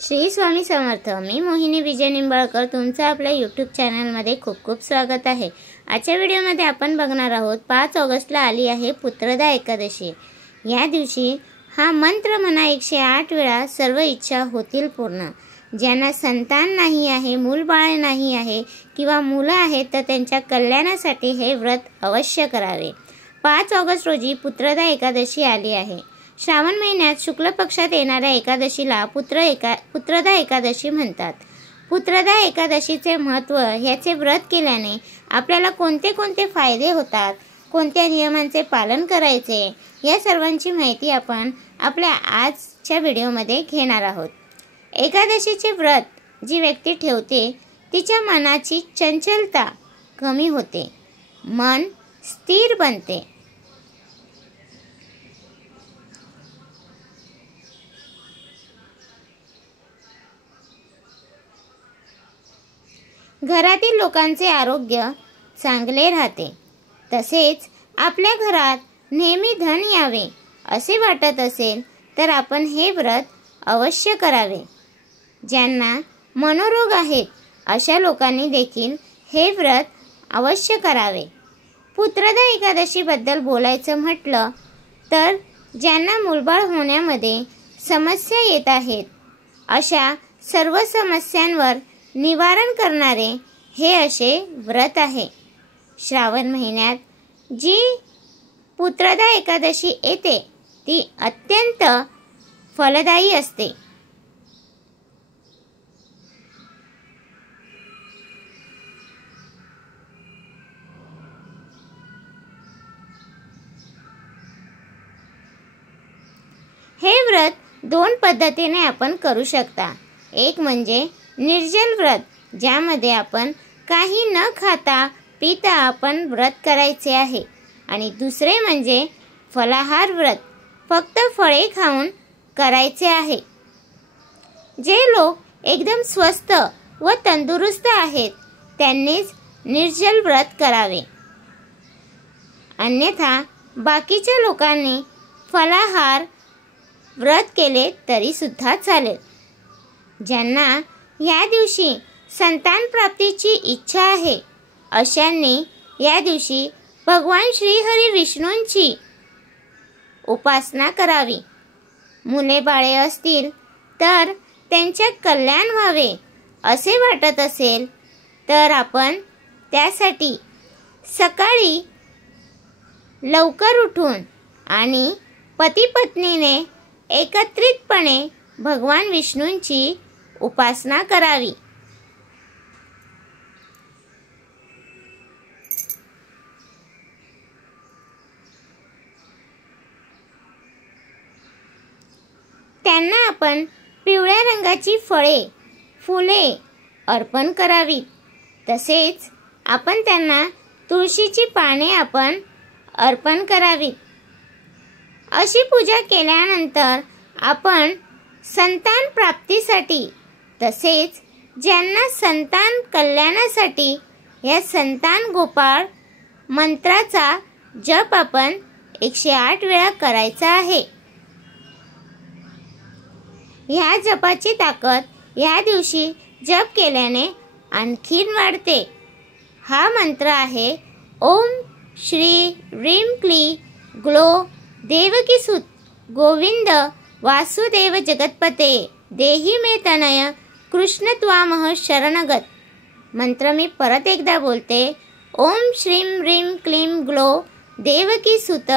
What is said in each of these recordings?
श्री स्वामी समर्थ। मी मोहिनी विजय निंबाळकर तुमचं आपल्या यूट्यूब चॅनलमध्ये खूप खूप स्वागत आहे। आजच्या व्हिडिओमध्ये आपण बघणार आहोत 5 ऑगस्टला आली आहे पुत्रदा एकादशी। या दिवशी हा मंत्र म्हणा 108 वेळा, सर्व इच्छा होतील पूर्ण। ज्यांना संतान नाही आहे, मूलबाळ नाही आहे किंवा मुलं आहेत तर त्यांच्या कल्याणासाठी हे व्रत अवश्य करावे। 5 ऑगस्ट रोजी पुत्रदा एकादशी आली आहे। श्रावण महिन्यात शुक्ल पक्षात येणाऱ्या एकादशीला पुत्रदा एकादशी म्हणतात। पुत्रदा एकादशीचे महत्त्व, ह्याचे व्रत केल्याने आपल्याला कोणते कोणते फायदे होतात, कोणत्या नियमांचे पालन करायचे, या सर्वांची माहिती आपण आपल्या आजच्या व्हिडिओमध्ये घेणार आहोत। एकादशीचे व्रत जी व्यक्ती ठेवते तिच्या मनाची चंचलता कमी होते, मन स्थिर बनते। घरातील लोकांचे आरोग्य चांगले राहते, तसेच आपल्या घरात नेहमी धन यावे असे वाटत असेल तर आपण हे व्रत अवश्य करावे। ज्यांना मनोरोग आहेत अशा लोकांनी देखील हे व्रत अवश्य करावे। पुत्रदा एकादशीबद्दल बोलायचं म्हटलं तर ज्यांना मूलबाळ होण्यामध्ये समस्या येत आहेत अशा सर्व समस्यांवर निवारण करणारे हे असे व्रत आहे। श्रावण महिन्यात जी पुत्रदा एकादशी येते ती अत्यंत फलदायी असते। हे व्रत 2 पद्धतीने आपण करू शकता। एक म्हणजे निर्जल व्रत, ज्यामध्ये आपण काही न खाता पिता आपण व्रत करायचे आहे, आणि दुसरे म्हणजे फलाहार व्रत, फक्त फळे खाऊन करायचे आहे। जे लोक एकदम स्वस्थ व तंदुरुस्त आहेत त्यांनीच निर्जल व्रत करावे, अन्यथा बाकीच्या लोकांनी फलाहार व्रत केले तरी सुद्धा चालेल। ज्यांना या दिवशी संतान प्राप्तीची इच्छा आहे अशांनी या दिवशी भगवान श्रीहरी विष्णूंची उपासना करावी। मुले बाळे असतील तर त्यांचे कल्याण व्हावे असे वाटत असेल तर आपण त्यासाठी सकाळी लवकर उठून आणि पती पत्नीने एकत्रितपणे भगवान विष्णूंची उपासना करावी। त्यांना आपण पिवळ्या रंगाची फळे, फुले अर्पण करावी। तसेच आपण त्यांना तुळशीची पाने आपण अर्पण करावी। अशी पूजा केल्यानंतर आपण संतान प्राप्तीसाठी तसेच ज्यांना संतान कल्याणासाठी या संतान गोपाळ मंत्राचा जप आपण 108 वेळा करायचा आहे। ह्या जपाची ताकद या दिवशी जप केल्याने आणखीन वाढते। हा मंत्र आहे ओम श्री ह्रीं क्ली ग्लो देवकीसुत गोविंद वासुदेव जगतपते देहि मे तनय कृष्ण त्वामह शरणगत। मंत्र मी परत एकदा बोलते, ओम श्रीं ह्रीं क्लीं ग्लो देवकीसुत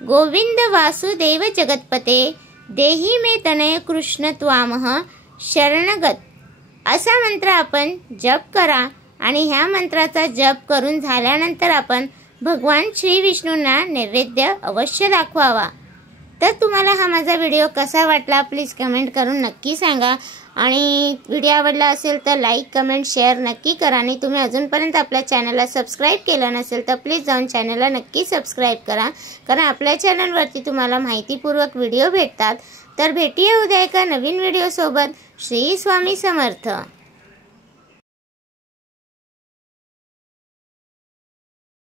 गोविंद वासुदेव जगतपते देहि मे तनय कृष्ण त्वामह शरणगत। असा मंत्र आपण जप करा, आणि ह्या मंत्राचा जप करून झाल्यानंतर आपण भगवान श्री विष्णूंना नैवेद्य अवश्य दाखवावा। तर तुम्हाला हा माझा व्हिडिओ कसा वाटला प्लीज कमेंट करून नक्की सांगा, आणि व्हिडिओ आवडला असेल तर लाईक कमेंट शेअर नक्की करा। आणि तुम्ही अजूनपर्यंत आपल्या चॅनलला सबस्क्राईब केलं नसेल तर प्लीज जाऊन चॅनलला नक्की सबस्क्राईब करा, कारण आपल्या चॅनलवरती तुम्हाला माहितीपूर्वक व्हिडिओ भेटतात। तर भेटूया उद्या एका नवीन व्हिडिओ सोबत। श्री स्वामी समर्थ।